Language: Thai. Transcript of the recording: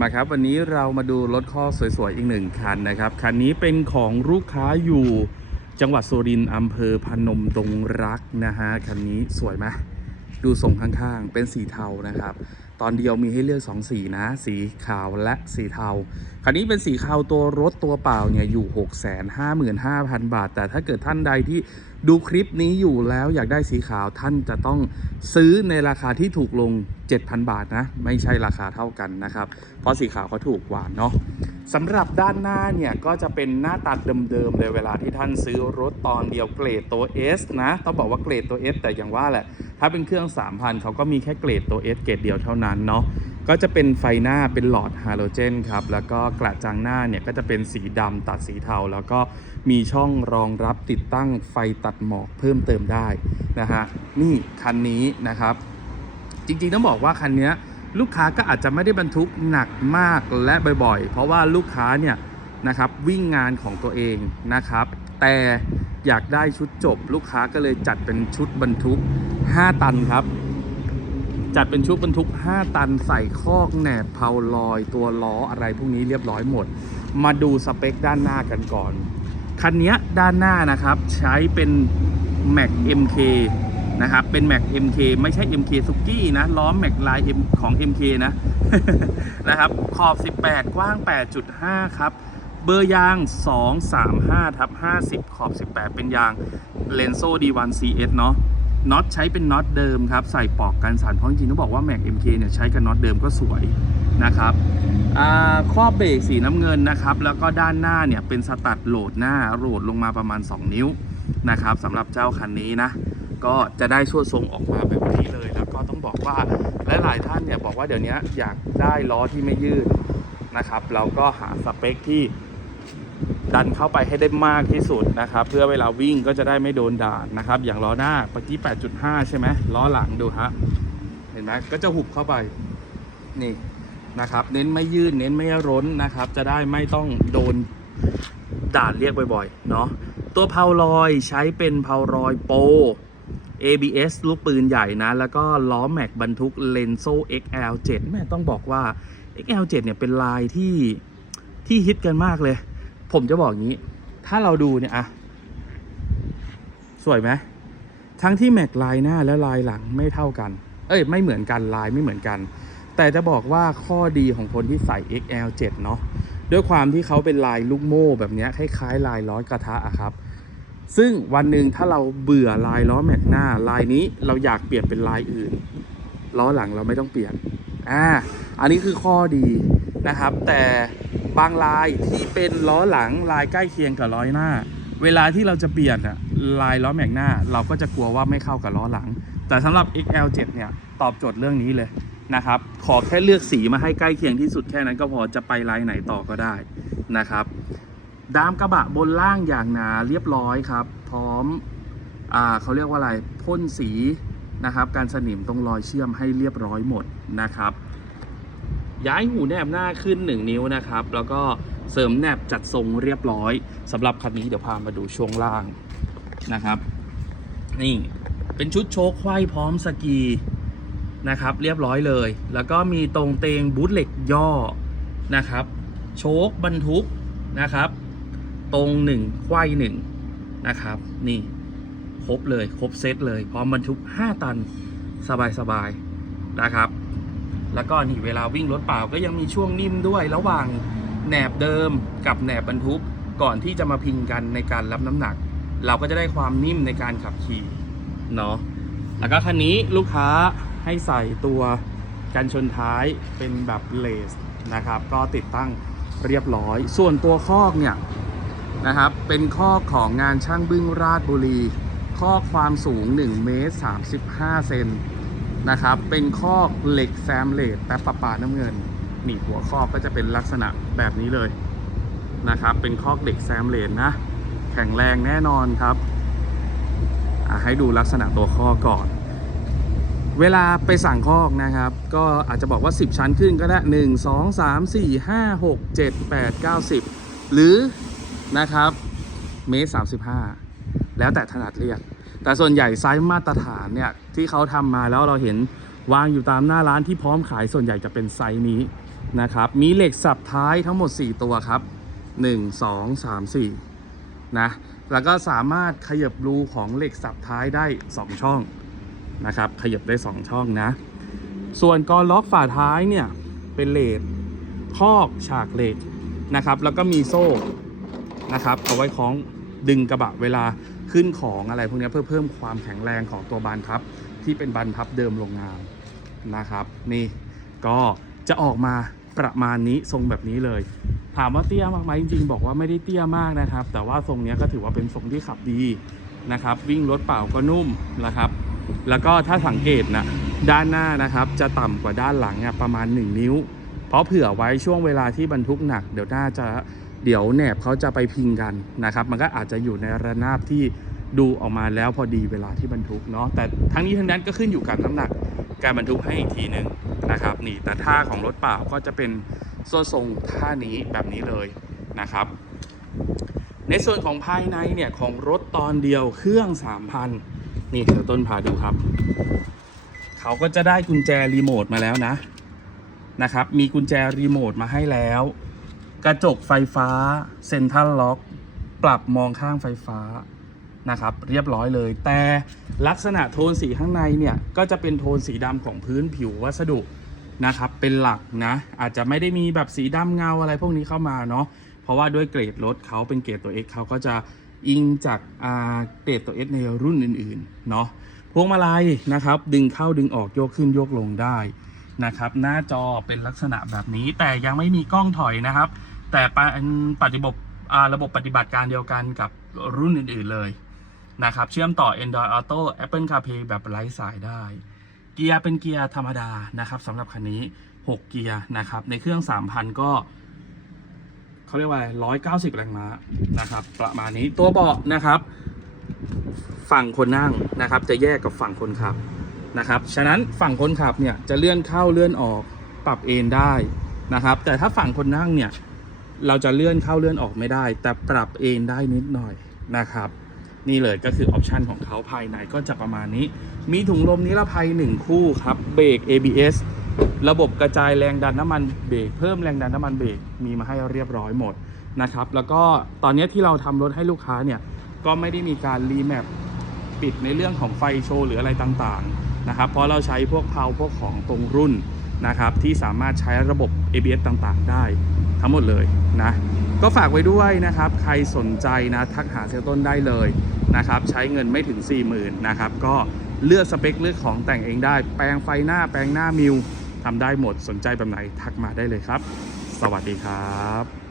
มาครับวันนี้เรามาดูรถข้อสวยๆอีกหนึ่งคันนะครับคันนี้เป็นของลูกค้าอยู่จังหวัดสุรินทร์อำเภอพนมดงรักนะฮะคันนี้สวยไหมดูทรงข้างๆ เป็นสีเทานะครับ ตอนเดียวมีให้เลือก 2 สีนะ สีขาวและสีเทา คันนี้เป็นสีขาวตัวรถตัวเปล่าเนี่ยอยู่ 655,000 บาท แต่ถ้าเกิดท่านใดที่ดูคลิปนี้อยู่แล้วอยากได้สีขาวท่านจะต้องซื้อในราคาที่ถูกลง 7,000 บาทนะ ไม่ใช่ราคาเท่ากันนะครับ เพราะสีขาวเขาถูกกว่าเนาะ สำหรับด้านหน้าเนี่ยก็จะเป็นหน้าตัดเดิมๆเลยเวลาที่ท่านซื้อรถตอนเดียวเกรดตัว S นะ ต้องบอกว่าเกรดตัว S แต่อย่างว่าแหละ ถ้าเป็นเครื่อง 3,000 เขาก็มีแค่เกรดตัว S เกรดเดียวเท่านั้นเนาะก็จะเป็นไฟหน้าเป็นหลอดฮาโลเจนครับ แล้วก็กระจังหน้าเนี่ยก็จะเป็นสีดำตัดสีเทา แล้วก็มีช่องรองรับติดตั้งไฟตัดหมอกเพิ่มเติมได้นะฮะนี่คันนี้นะครับ จริงๆต้องบอกว่าคันเนี้ย ลูกค้าก็อาจจะไม่ได้บรรทุกหนักมากและบ่อยๆ เพราะว่าลูกค้าเนี่ยนะครับวิ่งงานของตัวเองนะครับ แต่อยากได้ชุดจบ ลูกค้าก็เลยจัดเป็นชุดบรรทุก 5 ตันครับ จัดเป็นชุดบรรทุก 5 ตันใส่คอกแหนบเพาลอยตัวล้ออะไรพวกนี้เรียบร้อยหมด มาดูสเปคด้านหน้ากันก่อน คันนี้ด้านหน้านะครับใช้เป็น Mac MK นะครับ เป็น Mac MK ไม่ใช่ MK ซุกี้นะ ล้อม Mac ลาย M ของ MK นะ นะครับ ขอบ 18 กว้าง 8.5 ครับ เบอร์ยาง 235ทับ50 ขอบ 18 เป็นยาง l e n s o D1 CS เนาะน็อตใช้เป็นน็อตเดิมครับ ใส่ปอกกันสั่นเพราะจริงต้องบอกว่า Mac MK เนี่ยใช้กับน็อตเดิมก็สวยนะครับอ่าครอบเบรกสีน้ำเงินนะครับ แล้วก็ด้านหน้าเนี่ยเป็นสตัดโหลดหน้าโหลดลงมาประมาณ 2 นิ้วนะครับสำหรับเจ้าคันนี้นะ ก็จะได้ชั่วทรงออกมาแบบนี้เลย แล้วก็ต้องบอกว่าหลายๆท่านเนี่ยบอกว่าเดี๋ยวนี้อยากได้ล้อที่ไม่ยืดนะครับ เราก็หาสเปคที่ดันเข้าไปให้ได้มากที่สุดนะครับ เพื่อเวลาวิ่งก็จะได้ไม่โดนด่านนะครับ อย่างล้อหน้าเมื่อกี้ 8.5 ใช่ไหมล้อหลังดูฮะเห็นไหมก็จะหุบเข้าไปนี่นะครับ เน้นไม่ยืดเน้นไม่ร้นนะครับ จะได้ไม่ต้องโดนด่านเรียกบ่อยๆเนาะตัวเพาลอยใช้เป็นเพาลอยโป ABS ลูกปืนใหญ่นะ แล้วก็ล้อแม็กบรรทุกเลนโซ XL7 แม่ต้องบอกว่า XL7 เนี่ยเป็นลายที่ที่ฮิตกันมากเลย ผมจะบอกงี้ ถ้าเราดูเนี่ยอะสวยไหมทั้งที่แม็กลายหน้าและลายหลังไม่เท่ากัน เอ้ย ไม่เหมือนกันลายไม่เหมือนกัน แต่จะบอกว่าข้อดีของคนที่ใส่ XL7 เนาะด้วยความที่เขาเป็นลายลูกโม่แบบเนี้ยคล้ายๆ ลายล้อกระทะอะครับ ซึ่งวันหนึ่งถ้าเราเบื่อลายล้อแม็กหน้าลายนี้เราอยากเปลี่ยนเป็นลายอื่น ล้อหลังเราไม่ต้องเปลี่ยนอ่าอันนี้คือข้อดีนะครับ แต่บางลายที่เป็นล้อหลังลายใกล้เคียงกับล้อหน้า เวลาที่เราจะเปลี่ยนอะลายล้อแม็กหน้า เราก็จะกลัวว่าไม่เข้ากับล้อหลัง แต่สำหรับ XL7 เนี่ยตอบโจทย์เรื่องนี้เลยนะครับ ขอแค่เลือกสีมาให้ใกล้เคียงที่สุดแค่นั้นก็พอจะไปลายไหนต่อก็ได้นะครับ ดามกระบะบนล่างอย่างหนาเรียบร้อยครับ พร้อมอเขาเรียกว่าอะไรพ่นสีนะครับการสนิมตรงรอยเชื่อมให้เรียบร้อยหมดนะครับ ย้ายหูแนบหน้าขึ้น 1 นิ้วนะครับ แล้วก็เสริมแนบจัดทรงเรียบร้อยสำหรับคันนี้เดี๋ยวพามาดูช่วงล่างนะครับ นี่เป็นชุดโชคไขว้พร้อมสกีนะครับเรียบร้อยเลย แล้วก็มีตรงเตงบูทเหล็กย่อนะครับ โชคบรรทุกนะครับ ตรงหนึ่งไขว้หนึ่งนะครับ นี่ครบเลยครบเซตเลยพร้อมบรรทุก 5 ตันสบายๆนะครับ แล้วก็นี่เวลาวิ่งรถเปล่าก็ยังมีช่วงนิ่มด้วยระหว่างแหนบเดิมกับแหนบบรรทุกก่อนที่จะมาพิงกันในการรับน้ำหนัก เราก็จะได้ความนิ่มในการขับขี่เนาะแล้วก็คันนี้ลูกค้าให้ใส่ตัวกันชนท้ายเป็นแบบเลสนะครับ ก็ติดตั้งเรียบร้อย ส่วนตัวคอกเนี่ย นะครับ เป็นคอกของงานช่างบึ้งราชบุรีคอกความสูง1เมตร35 เซนนะครับ เป็นคอกเหล็กแซมเลดแป๊บปะปาน้ำเงินนี่หัวคอกก็จะเป็นลักษณะแบบนี้เลยนะครับ เป็นคอกเหล็กแซมเลดนะ แข็งแรงแน่นอนครับ ให้ดูลักษณะตัวคอกก่อนเวลาไปสั่งคอกนะครับ ก็อาจจะบอกว่า 10 ชั้นขึ้นก็ได้ 1 2 3 4 5 6 7 8 9 10 หรือ นะครับ เมตร35แล้วแต่ถนัดเรียก แต่ส่วนใหญ่ไซส์มาตรฐานเนี่ย ที่เขาทำมาแล้วเราเห็นวางอยู่ตามหน้าร้านที่พร้อมขายส่วนใหญ่จะเป็นไซส์นี้นะครับ มีเหล็กสับท้ายทั้งหมด 4 ตัวครับ 1 2 3 4 นะ แล้วก็สามารถขยับรูของเหล็กสับท้ายได้ 2 ช่องนะครับ ขยับได้ 2 ช่องนะ ส่วนกรล็อกฝาท้ายเนี่ย เป็นเลดคอกฉากเหล็กนะครับ แล้วก็มีโซ่ นะครับเอาไว้คล้องดึงกระบะเวลาขึ้นของอะไรพวกนี้เพื่อเพิ่มความแข็งแรงของตัวบานพับที่เป็นบานพับเดิมโรงงานนะครับ นี่ก็จะออกมาประมาณนี้ทรงแบบนี้เลย ถามว่าเตี้ยมากไหมจริงๆ บอกว่าไม่ได้เตี้ยมากนะครับ แต่ว่าทรงนี้ก็ถือว่าเป็นทรงที่ขับดีนะครับ วิ่งรถเปล่าก็นุ่มนะครับ แล้วก็ถ้าสังเกตนะด้านหน้านะครับจะต่ำกว่าด้านหลังประมาณ 1 นิ้ว เพราะเผื่อไว้ช่วงเวลาที่บรรทุกหนัก เดี๋ยวหน่าจะ เดี๋ยวแหนบเขาจะไปพิงกันนะครับ มันก็อาจจะอยู่ในระนาบที่ดูออกมาแล้วพอดีเวลาที่บรรทุกเนาะแต่ทั้งนี้ทั้งนั้นก็ขึ้นอยู่กับน้ำหนักการบรรทุกให้อีกทีหนึ่งนะครับนี่แต่ท่าของรถเปล่าก็จะเป็นโซ่ทรงท่านี้แบบนี้เลยนะครับ ในส่วนของภายในเนี่ยของรถตอนเดียวเครื่อง 3,000 นี่เดี๋ยวต้นพาดูครับ เขาก็จะได้กุญแจรีโมทมาแล้วนะนะครับ มีกุญแจรีโมทมาให้แล้ว กระจกไฟฟ้าเซ็นทรัลล็อก ปรับมองข้างไฟฟ้านะครับเรียบร้อยเลย แต่ลักษณะโทนสีข้างในเนี่ยก็จะเป็นโทนสีดำของพื้นผิววัสดุนะครับเป็นหลักนะอาจจะไม่ได้มีแบบสีดำเงาอะไรพวกนี้เข้ามาเนาะเพราะว่าด้วยเกรดรถเขาเป็นเกรดตัว X เขาก็จะอิงจากอาเกรดตัว S ในรุ่นอื่นๆเนาะพวงมาลัยนะครับ ดึงเข้าดึงออกโยกขึ้นโยกลงได้นะครับ หน้าจอเป็นลักษณะแบบนี้แต่ยังไม่มีกล้องถอยนะครับ แต่เป็นปฏิบบอ่าระบบปฏิบัติการเดียวกันกับรุ่นอื่น ๆ เลยนะครับ เชื่อมต่อ Android Auto Apple CarPlay แบบไร้สายได้ เกียร์เป็นเกียร์ธรรมดานะครับสำหรับคันนี้ 6 เกียร์นะครับ ในเครื่อง 3,000 ก็เขาเรียกว่าร้อยเก้าสิบแรงม้านะครับ ประมาณนี้ตัวเบาะนะครับ ฝั่งคนนั่งนะครับ จะแยกกับฝั่งคนขับนะครับ ฉะนั้นฝั่งคนขับเนี่ยจะเลื่อนเข้าเลื่อนออกปรับเอนได้นะครับ แต่ถ้าฝั่งคนนั่งเนี่ย เราจะเลื่อนเข้าเลื่อนออกไม่ได้ แต่ปรับเอนได้นิดหน่อยนะครับ นี่เลยก็คือออปชันของเขาภายในก็จะประมาณนี้ มีถุงลมนิรภัย 1 คู่ครับเบรก ABS ระบบกระจายแรงดันน้ำมันเบรกเพิ่มแรงดันน้ำมันเบรกมีมาให้เรียบร้อยหมดนะครับ แล้วก็ตอนนี้ที่เราทำรถให้ลูกค้าเนี่ยก็ไม่ได้มีการรีแมปปิดในเรื่องของไฟโชว์หรืออะไรต่างๆนะครับ เพราะเราใช้พวกเพาพวกของตรงรุ่นนะครับที่สามารถใช้ระบบ ABS ต่างๆ ได้ ทั้งหมดเลยนะ ก็ฝากไว้ด้วยนะครับ ใครสนใจนะทักหาเซลต้นได้เลยนะครับ ใช้เงินไม่ถึง 40,000นะครับ ก็เลือกสเปคเลือกของแต่งเองได้ แปลงไฟหน้าแปลงหน้ามิวทำได้หมด สนใจแบบไหนทักมาได้เลยครับ สวัสดีครับ